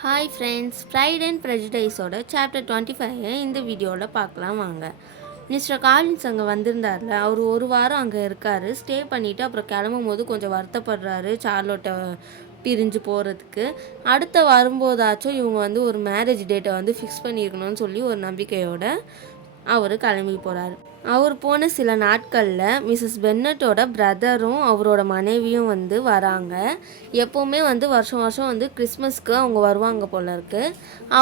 Hi friends, pride and ப்ரெஜுடைஸோட chapter 25 இந்த வீடியோவில் பார்க்கலாம் வாங்க. மிஸ்டர் காலின்ஸ் அங்கே வந்திருந்தார்ல, அவர் ஒரு வாரம் அங்கே இருக்கார். ஸ்டே பண்ணிவிட்டு அப்புறம் கிளம்பும் போது கொஞ்சம் வருத்தப்படுறாரு சார்லோட்டை பிரிஞ்சு போகிறதுக்கு. அடுத்த வரும்போதாச்சும் இவங்க ஒரு மேரேஜ் டேட்டை ஃபிக்ஸ் பண்ணியிருக்கணும்னு சொல்லி ஒரு நம்பிக்கையோட அவர் கிளம்பி போகிறாரு. அவர் போன சில நாட்களில் மிஸ்ஸஸ் பென்னட்டோட பிரதரும் அவரோட மனைவியும் வராங்க. எப்போவுமே வருஷம் வருஷம் கிறிஸ்மஸ்க்கு அவங்க வருவாங்க போல இருக்கு.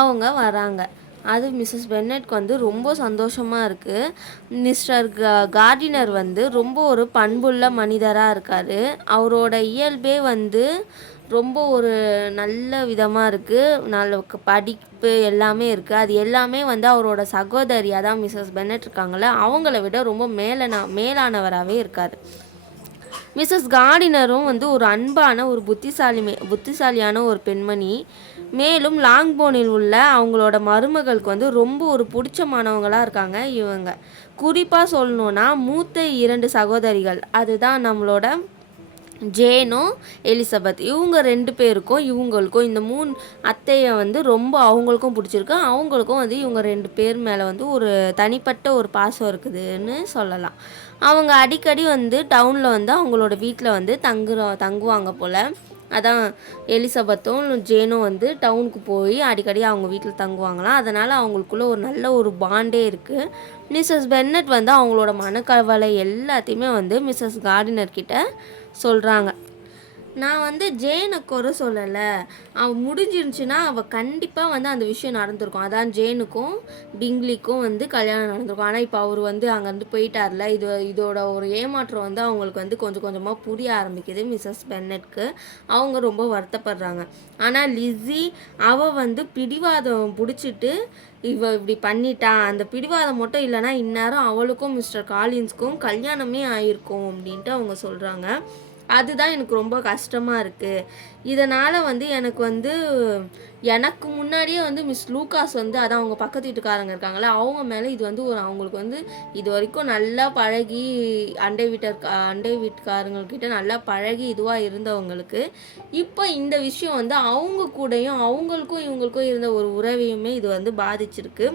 அவங்க வராங்க. அது மிஸ்ஸஸ் பென்னட்க்கு ரொம்ப சந்தோஷமாக இருக்குது. மிஸ்டர் கார்டினர் ரொம்ப ஒரு பண்புள்ள மனிதராக இருக்கார். அவரோட இயல்பே ரொம்ப ஒரு நல்ல விதமாக இருக்குது. நல்ல படிப்பு எல்லாமே இருக்குது. அது எல்லாமே அவரோட சகோதரி, அதான் மிஸ்ஸஸ் பென்னட் இருக்காங்களே, அவங்கள விட ரொம்ப மேலானவராகவே இருக்கார். மிஸ்ஸஸ் கார்டினரும் ஒரு அன்பான ஒரு புத்திசாலியான ஒரு பெண்மணி. மேலும் லாங்போனில் உள்ள அவங்களோட மருமகளுக்கு ரொம்ப ஒரு பிடிச்சமானவங்களாக இருக்காங்க இவங்க. குறிப்பாக சொல்லணுன்னா மூத்த 2 சகோதரிகள், அதுதான் நம்மளோட ஜேனும் எலிசபெத், இவங்க 2 பேருக்கும் இவங்களுக்கும் இந்த 3 அத்தையை ரொம்ப அவங்களுக்கும் பிடிச்சிருக்கு. அவங்களுக்கும் இவங்க 2 பேர் மேலே ஒரு தனிப்பட்ட ஒரு பாசம் இருக்குதுன்னு சொல்லலாம். அவங்க அடிக்கடி டவுனில் அவங்களோட வீட்டில் தங்குவாங்க போல். அதான் எலிசபெத்தும் ஜேனும் டவுனுக்கு போய் அடிக்கடி அவங்க வீட்டில் தங்குவாங்களாம். அதனால் அவங்களுக்குள்ள ஒரு நல்ல ஒரு பாண்டே இருக்குது. மிஸ்ஸஸ் பென்னட் அவங்களோட மனக்கவலை எல்லாத்தையுமே மிஸ்ஸஸ் கார்டினர்கிட்ட சொல்கிறாங்க. நான் ஜேனை குறை சொல்லலை, அவள் முடிஞ்சிருந்துச்சுன்னா அவள் கண்டிப்பாக அந்த விஷயம் நடந்திருக்கும். அதான் ஜேனுக்கும் பிங்லிக்கும் கல்யாணம் நடந்திருக்கும். ஆனால் இப்போ அவர் அங்கேருந்து போயிட்டார்ல, இதோட ஒரு ஏமாற்றம் அவங்களுக்கு கொஞ்சம் கொஞ்சமாக புரிய ஆரம்பிக்குது மிஸ்ஸஸ் பென்னட்க்கு. அவங்க ரொம்ப வருத்தப்படுறாங்க. ஆனால் லிஸி அவள் பிடிவாதம் பிடிச்சிட்டு இப்படி பண்ணிட்டான். அந்த பிடிவாதம் மட்டும் இல்லைனா இந்நேரம் அவளுக்கும் மிஸ்டர் காலின்ஸ்க்கும் கல்யாணமே ஆயிருக்கும் அப்படின்ட்டு அவங்க சொல்கிறாங்க. அதுதான் எனக்கு ரொம்ப கஷ்டமாக இருக்குது. இதனால் எனக்கு எனக்கு முன்னாடியே மிஸ் லூகாஸ் அதான் அவங்க பக்கத்து வீட்டுக்காரங்க இருக்காங்களே, அவங்க மேலே இது அவங்களுக்கு இது வரைக்கும் நல்லா பழகி அண்டை வீட்டுக்காரங்கக்கிட்ட நல்லா பழகி இதுவாக இருந்தவங்களுக்கு இப்போ இந்த விஷயம் அவங்க கூடயும் அவங்களுக்கும் இவங்களுக்கும் இருந்த ஒரு உறவையுமே இது பாதிச்சிருக்கு.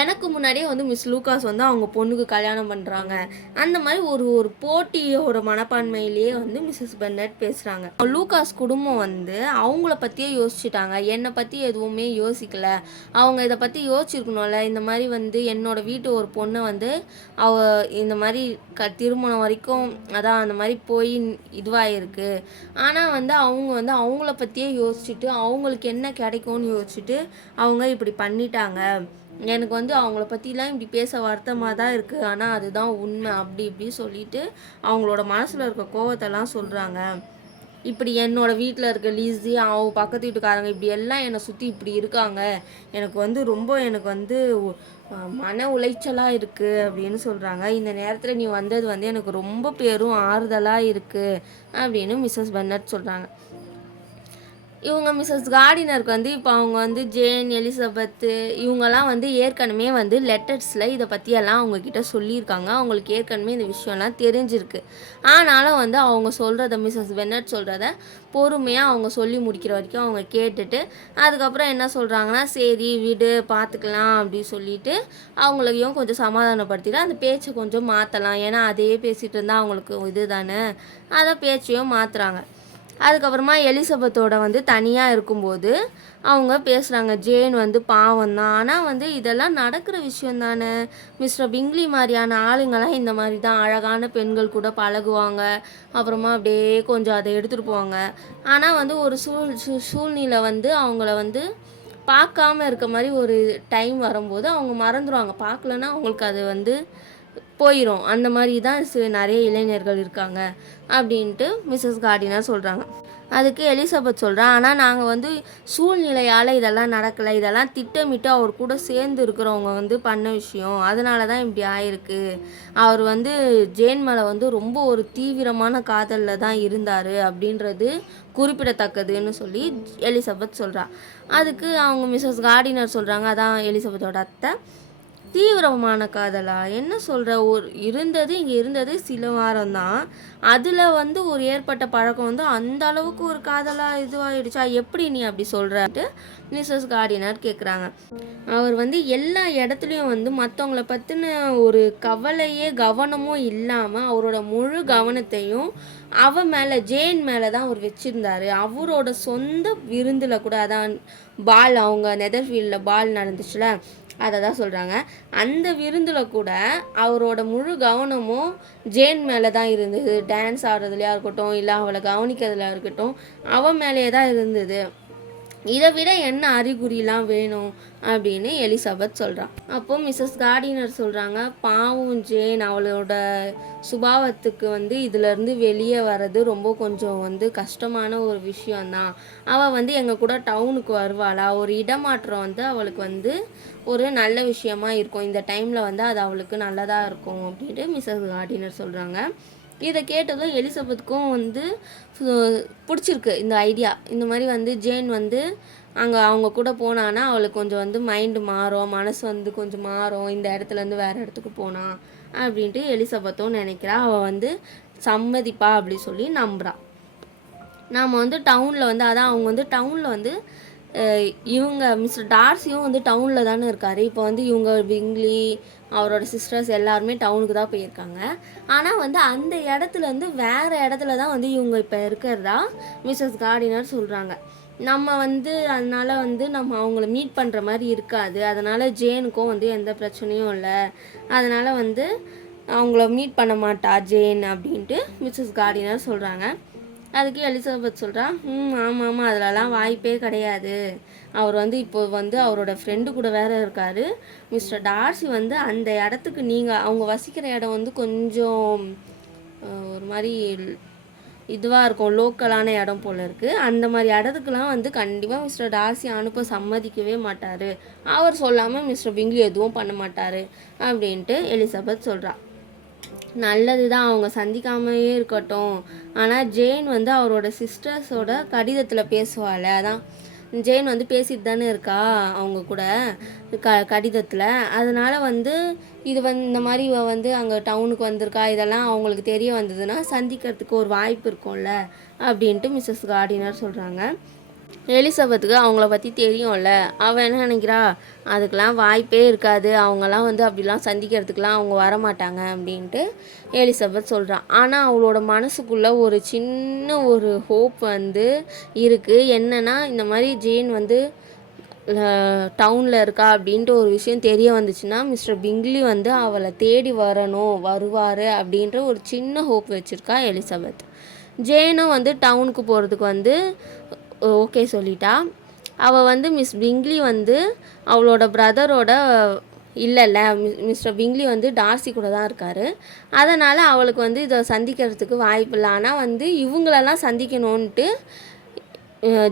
எனக்கு முன்னாடியே மிஸ் லூகாஸ் அவங்க பொண்ணுக்கு கல்யாணம் பண்ணுறாங்க. அந்த மாதிரி ஒரு போட்டியோட மனப்பான்மையிலேயே மிஸ்ஸஸ் பென்னட் பேசுகிறாங்க. லூகாஸ் குடும்பம் அவங்கள பற்றியே யோசிச்சுட்டாங்க, என்னை பற்றி எதுவுமே யோசிக்கலை. அவங்க இதை பற்றி யோசிச்சிருக்கணும்ல. இந்த மாதிரி என்னோடய வீட்டு ஒரு பொண்ணை அவ இந்த மாதிரி திருமணம் வரைக்கும் அதான் அந்த மாதிரி போய் இதுவாகிருக்கு. ஆனால் அவங்க அவங்கள பற்றியே யோசிச்சுட்டு அவங்களுக்கு என்ன கிடைக்கும்னு யோசிச்சுட்டு அவங்க இப்படி பண்ணிட்டாங்க. எனக்கு அவங்கள பற்றிலாம் இப்படி பேச வருத்தமாக தான் இருக்குது, ஆனால் அதுதான் உண்மை அப்படி இப்படி சொல்லிட்டு அவங்களோட மனசில் இருக்க கோவத்தெல்லாம் சொல்கிறாங்க. இப்படி என்னோடய வீட்டில் இருக்க லீஸி அவங்க பக்கத்து வீட்டுக்காரங்க இப்படி எல்லாம் என்னை சுற்றி இப்படி இருக்காங்க. எனக்கு ரொம்ப எனக்கு மன உளைச்சலாக இருக்குது அப்படின்னு சொல்கிறாங்க. இந்த நேரத்தில் நீ வந்தது எனக்கு ரொம்ப பெரும் ஆறுதலாக இருக்குது அப்படின்னு மிஸ்ஸஸ் பென்னட் சொல்கிறாங்க. இவங்க மிஸ்ஸஸ் கார்டினருக்கு இப்போ அவங்க ஜேன், எலிசபெத்து இவங்கெல்லாம் ஏற்கனவே லெட்டர்ஸில் இதை பற்றியெல்லாம் அவங்கக்கிட்ட சொல்லியிருக்காங்க. அவங்களுக்கு ஏற்கனவே இந்த விஷயம்லாம் தெரிஞ்சிருக்கு. ஆனாலும் அவங்க சொல்கிறத மிஸ்ஸஸ் பென்னட் சொல்கிறத பொறுமையாக அவங்க சொல்லி முடிக்கிற வரைக்கும் அவங்க கேட்டுட்டு அதுக்கப்புறம் என்ன சொல்கிறாங்கன்னா, சரி விடு பார்த்துக்கலாம் அப்படின்னு சொல்லிட்டு அவங்களையும் கொஞ்சம் சமாதானப்படுத்திட்டு அந்த பேச்சை கொஞ்சம் மாற்றலாம். ஏன்னா அதையே பேசிகிட்டு இருந்தால் அவங்களுக்கு இது தானே, அதை பேச்சையும் மாற்றுறாங்க. அதுக்கப்புறமா எலிசபெத்தோட தனியாக இருக்கும்போது அவங்க பேசுகிறாங்க. ஜேன் பாவம் தான், ஆனால் இதெல்லாம் நடக்கிற விஷயம் தானே. மிஸ்டர் பிங்லி மாதிரியான ஆளுங்கள்லாம் இந்த மாதிரி தான் அழகான பெண்கள் கூட பழகுவாங்க, அப்புறமா அப்படியே கொஞ்சம் அதை எடுத்துகிட்டு போவாங்க. ஆனால் ஒரு சூழ்நிலை அவங்கள பார்க்காம இருக்க மாதிரி ஒரு டைம் வரும்போது அவங்க மறந்துடுவாங்க. பார்க்கலன்னா அவங்களுக்கு அது போயிடும். அந்த மாதிரி தான் நிறைய இளைஞர்கள் இருக்காங்க அப்படின்ட்டு மிஸ்ஸஸ் கார்டினர் சொல்கிறாங்க. அதுக்கு எலிசபெத் சொல்கிறா, ஆனால் நாங்கள் சூழ்நிலையால் இதெல்லாம் நடக்கலை, இதெல்லாம் திட்டமிட்டு அவர் கூட சேர்ந்து இருக்கிறவங்க பண்ண விஷயம், அதனால தான் இப்படி ஆயிருக்கு. அவர் ஜேன் மேலே ரொம்ப ஒரு தீவிரமான காதலில் தான் இருந்தார் அப்படின்றது குறிப்பிடத்தக்கதுன்னு சொல்லி எலிசபெத் சொல்கிறா. அதுக்கு அவங்க மிஸ்ஸஸ் கார்டினர் சொல்கிறாங்க, அதான் எலிசபெத்தோட அத்தை, தீவிரமான காதலா? என்ன சொல்ற? இங்கே இருந்தது சில வாரம் தான். அதில் வந்து ஒரு ஏற்பட்ட பழக்கம் வந்து அந்த அளவுக்கு ஒரு காதலா இதுவாயிடுச்சா? எப்படி நீ அப்படி சொல்கிறன்ட்டு மிஸ்ஸஸ் கார்டினர் கேட்குறாங்க. அவர் வந்து எல்லா இடத்துலையும் வந்து மற்றவங்கள பற்றின ஒரு கவலையே கவனமும் இல்லாமல் அவரோட முழு கவனத்தையும் மேலே ஜேன் மேலே தான் அவர் வச்சுருந்தாரு. அவரோட சொந்த விருந்தில் கூட, அதான் பால், அவங்க நெதர்ஃபீல்டில் பால் நடந்துச்சுல, அதை தான் சொல்கிறாங்க. அந்த விருந்தில் கூட அவரோட முழு கவனமும் ஜேன் மேலே தான் இருந்தது. டான்ஸ் ஆடுறதுலையா இருக்கட்டும், இல்லை அவளை கவனிக்கிறதுல இருக்கட்டும், மேலேயே தான் இருந்தது. இதை விட என்ன அறிகுறிலாம் வேணும் அப்படின்னு எலிசபெத் சொல்கிறான். அப்போ மிஸ்ஸஸ் கார்டினர் சொல்கிறாங்க, பாவம் ஜேன், அவளோட சுபாவத்துக்கு வந்து இதிலேருந்து வெளியே வர்றது ரொம்ப கொஞ்சம் வந்து கஷ்டமான ஒரு விஷயந்தான். அவள் வந்து எங்கள் கூட டவுனுக்கு வருவாளா? ஒரு இடமாற்றம் வந்து அவளுக்கு வந்து ஒரு நல்ல விஷயமா இருக்கும். இந்த டைமில் வந்து அது அவளுக்கு நல்லதாக இருக்கும் அப்படின்ட்டு மிஸ்ஸஸ் கார்டினர் சொல்கிறாங்க. இதை கேட்டதும் எலிசபெத்துக்கும் வந்து பிடிச்சிருக்கு இந்த ஐடியா. இந்த மாதிரி வந்து ஜேன் வந்து அங்கே அவங்க கூட போனான்னா அவளுக்கு கொஞ்சம் வந்து மைண்டு மாறும், மனசு வந்து கொஞ்சம் மாறும், இந்த இடத்துலேருந்து வேறு இடத்துக்கு போனான் அப்படின்ட்டு எலிசபெத்தும் நினைக்கிறா. அவள் வந்து சம்மதிப்பா அப்படி சொல்லி நம்புகிறான். நாம் வந்து டவுனில் வந்து, அதான் அவங்க வந்து டவுனில் வந்து இவங்க மிஸ்டர் டார்சியும் வந்து டவுனில் தானே இருக்கார். இப்போ வந்து இவங்க விங்லி, அவரோட சிஸ்டர்ஸ் எல்லாருமே டவுனுக்கு தான் போயிருக்காங்க. ஆனால் வந்து அந்த இடத்துலேருந்து வேறு இடத்துல தான் வந்து இவங்க இப்போ இருக்கிறதா மிஸ்ஸஸ் கார்டினர் சொல்கிறாங்க. நம்ம வந்து அதனால் வந்து நம்ம அவங்கள மீட் பண்ணுற மாதிரி இருக்காது. அதனால் ஜேனுக்கும் வந்து எந்த பிரச்சனையும் இல்லை. அதனால் வந்து அவங்கள மீட் பண்ண மாட்டா ஜேன் அப்படின்ட்டு மிஸ்ஸஸ் கார்டினர் சொல்கிறாங்க. அதுக்கு எலிசபெத் சொல்கிறா, ஆமாம் ஆமாம், அதிலலாம் வாய்ப்பே கிடையாது. அவர் வந்து இப்போ வந்து அவரோட ஃப்ரெண்டு கூட வேறு இருக்கார். மிஸ்டர் டார்சி வந்து அந்த இடத்துக்கு அவங்க வசிக்கிற இடம் வந்து கொஞ்சம் ஒரு மாதிரி இதுவாக இருக்கும், லோக்கலான இடம் போல் இருக்குது. அந்த மாதிரி இடத்துக்குலாம் வந்து கண்டிப்பாக மிஸ்டர் டார்சி அனுப்ப சம்மதிக்கவே மாட்டார். அவர் சொல்லாமல் மிஸ்டர் பிங்லி எதுவும் பண்ண மாட்டார் அப்படின்ட்டு எலிசபெத் சொல்கிறா. நல்லது தான், அவங்க சந்திக்காமையே இருக்கட்டும். ஆனால் ஜேன் வந்து அவரோட சிஸ்டர்ஸோட கடிதத்தில் பேசுவாள். அதான் ஜேன் வந்து பேசிட்டு தானே இருக்கா அவங்க கூட கடிதத்தில். அதனால் வந்து இது வந்து இந்த மாதிரி வந்து அங்கே டவுனுக்கு வந்திருக்கா, இதெல்லாம் அவங்களுக்கு தெரிய வந்ததுன்னா சந்திக்கிறதுக்கு ஒரு வாய்ப்பு இருக்கும்ல அப்படின்ட்டு மிஸ்ஸஸ் கார்டினர் சொல்கிறாங்க. எலிசபெத்துக்கு அவங்கள பற்றி தெரியும்ல. அவள் என்ன நினைக்கிறா, அதுக்கெலாம் வாய்ப்பே இருக்காது, அவங்களாம் வந்து அப்படிலாம் சந்திக்கிறதுக்கெலாம் அவங்க வரமாட்டாங்க அப்படின்ட்டு எலிசபெத் சொல்கிறான். ஆனால் அவளோட மனசுக்குள்ளே ஒரு சின்ன ஒரு ஹோப் வந்து இருக்குது. என்னென்னா, இந்த மாதிரி ஜேன் வந்து டவுனில் இருக்கா அப்படின்ட்டு ஒரு விஷயம் தெரிய வந்துச்சுன்னா மிஸ்டர் பிங்லி வந்து அவளை தேடி வருவார் அப்படின்ற ஒரு சின்ன ஹோப் வச்சுருக்கா எலிசபெத். ஜேனும் வந்து டவுனுக்கு போகிறதுக்கு வந்து ஓகே சொல்லிட்டா. அவள் வந்து மிஸ் பிங்லி வந்து அவளோட பிரதரோட இல்லைல்ல, மிஸ்டர் பிங்லி வந்து டார்சி கூட தான் இருக்கார். அதனால் அவளுக்கு வந்து இதை சந்திக்கிறதுக்கு வாய்ப்பு இல்லை. ஆனால் வந்து இவங்களெல்லாம் சந்திக்கணுன்ட்டு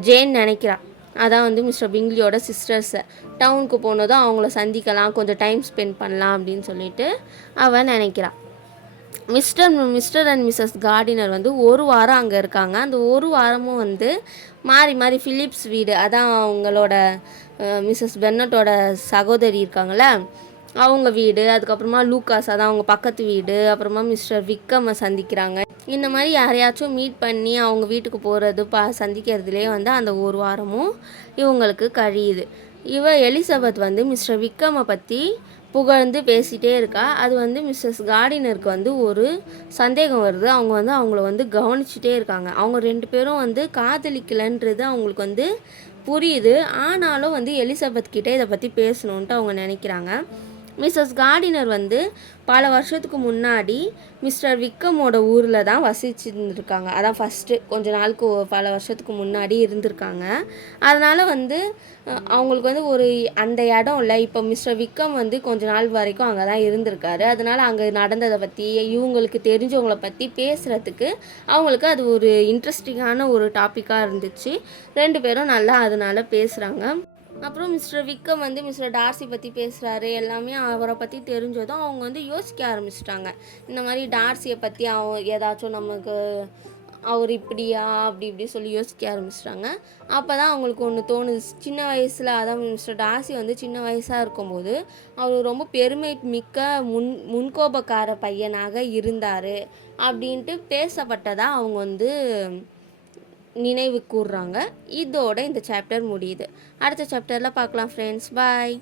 ஜேன் நினைக்கிறாள். அதான் வந்து மிஸ்டர் பிங்லியோட சிஸ்டர்ஸை டவுனுக்கு போனதும் அவங்கள சந்திக்கலாம், கொஞ்சம் டைம் ஸ்பெண்ட் பண்ணலாம் அப்படின்னு சொல்லிட்டு அவள் நினைக்கிறாள். மிஸ்டர் அண்ட் மிஸ்ஸஸ் கார்டினர் வந்து ஒரு வாரம் அங்கே இருக்காங்க. அந்த ஒரு வாரமும் வந்து மாறி மாறி ஃபிலிப்ஸ் வீடு, அதான் அவங்களோட மிஸ்ஸஸ் பென்னட்டோட சகோதரி இருக்காங்கள, அவங்க வீடு, அதுக்கப்புறமா லூக்காஸ், அதான் அவங்க பக்கத்து வீடு, அப்புறமா மிஸ்டர் விக்கம்மை சந்திக்கிறாங்க. இந்த மாதிரி யாரையாச்சும் மீட் பண்ணி அவங்க வீட்டுக்கு போகிறது சந்திக்கிறதுலே வந்து அந்த ஒரு வாரமும் இவங்களுக்கு கழியுது. எலிசபெத் வந்து மிஸ்டர் விக்கம்மை பற்றி புகழ்ந்து பேசிகிட்டே இருக்கா. அது வந்து மிஸ்ஸஸ் கார்டினருக்கு வந்து ஒரு சந்தேகம் வருது. அவங்க வந்து அவங்கள வந்து கவனிச்சுட்டே இருக்காங்க. அவங்க 2 பேரும் வந்து காதலிக்கலைன்றது அவங்களுக்கு வந்து புரியுது. ஆனாலும் வந்து எலிசபெத் கிட்டே இதை பற்றி பேசணுன்ட்டு அவங்க நினைக்கிறாங்க. மிஸ்ஸஸ் கார்டினர் வந்து பல வருஷத்துக்கு முன்னாடி மிஸ்டர் விக்கமோட ஊரில் தான் வசிச்சுருந்துருக்காங்க. அதான் ஃபஸ்ட்டு கொஞ்ச நாளுக்கு பல வருஷத்துக்கு முன்னாடி இருந்திருக்காங்க. அதனால் வந்து அவங்களுக்கு வந்து ஒரு அந்த இடம் இல்லை. இப்போ மிஸ்டர் விக்கம் வந்து கொஞ்ச நாள் வரைக்கும் அங்கே தான் இருந்திருக்காரு. அதனால் அங்கே நடந்ததை பற்றி இவங்களுக்கு தெரிஞ்சவங்கள பற்றி பேசுகிறதுக்கு அவங்களுக்கு அது ஒரு இன்ட்ரெஸ்டிங்கான ஒரு டாப்பிக்காக இருந்துச்சு. 2 பேரும் நல்லா அதனால் பேசுகிறாங்க. அப்புறம் மிஸ்டர் விக்கம் வந்து மிஸ்டர் டார்சி பற்றி பேசுகிறாரு. எல்லாமே அவரை பற்றி தெரிஞ்சதும் அவங்க வந்து யோசிக்க ஆரம்பிச்சிட்டாங்க. இந்த மாதிரி டார்சியை பற்றி ஏதாச்சும் நமக்கு அவர் இப்படியா அப்படி இப்படி சொல்லி யோசிக்க ஆரம்பிச்சிட்டாங்க. அப்போ தான் அவங்களுக்கு ஒன்று தோணுது. சின்ன வயசில் அதான் மிஸ்டர் டார்சி வந்து சின்ன வயசாக இருக்கும்போது அவர் ரொம்ப பெருமை மிக்க முன்கோபக்கார பையனாக இருந்தார் அப்படின்ட்டு பேசப்பட்டதாக அவங்க வந்து நினைவு கூர்றாங்க. இதோட இந்த சாப்டர் முடியுது. அடுத்த சாப்டரில் பார்க்கலாம் ஃப்ரெண்ட்ஸ். பாய்.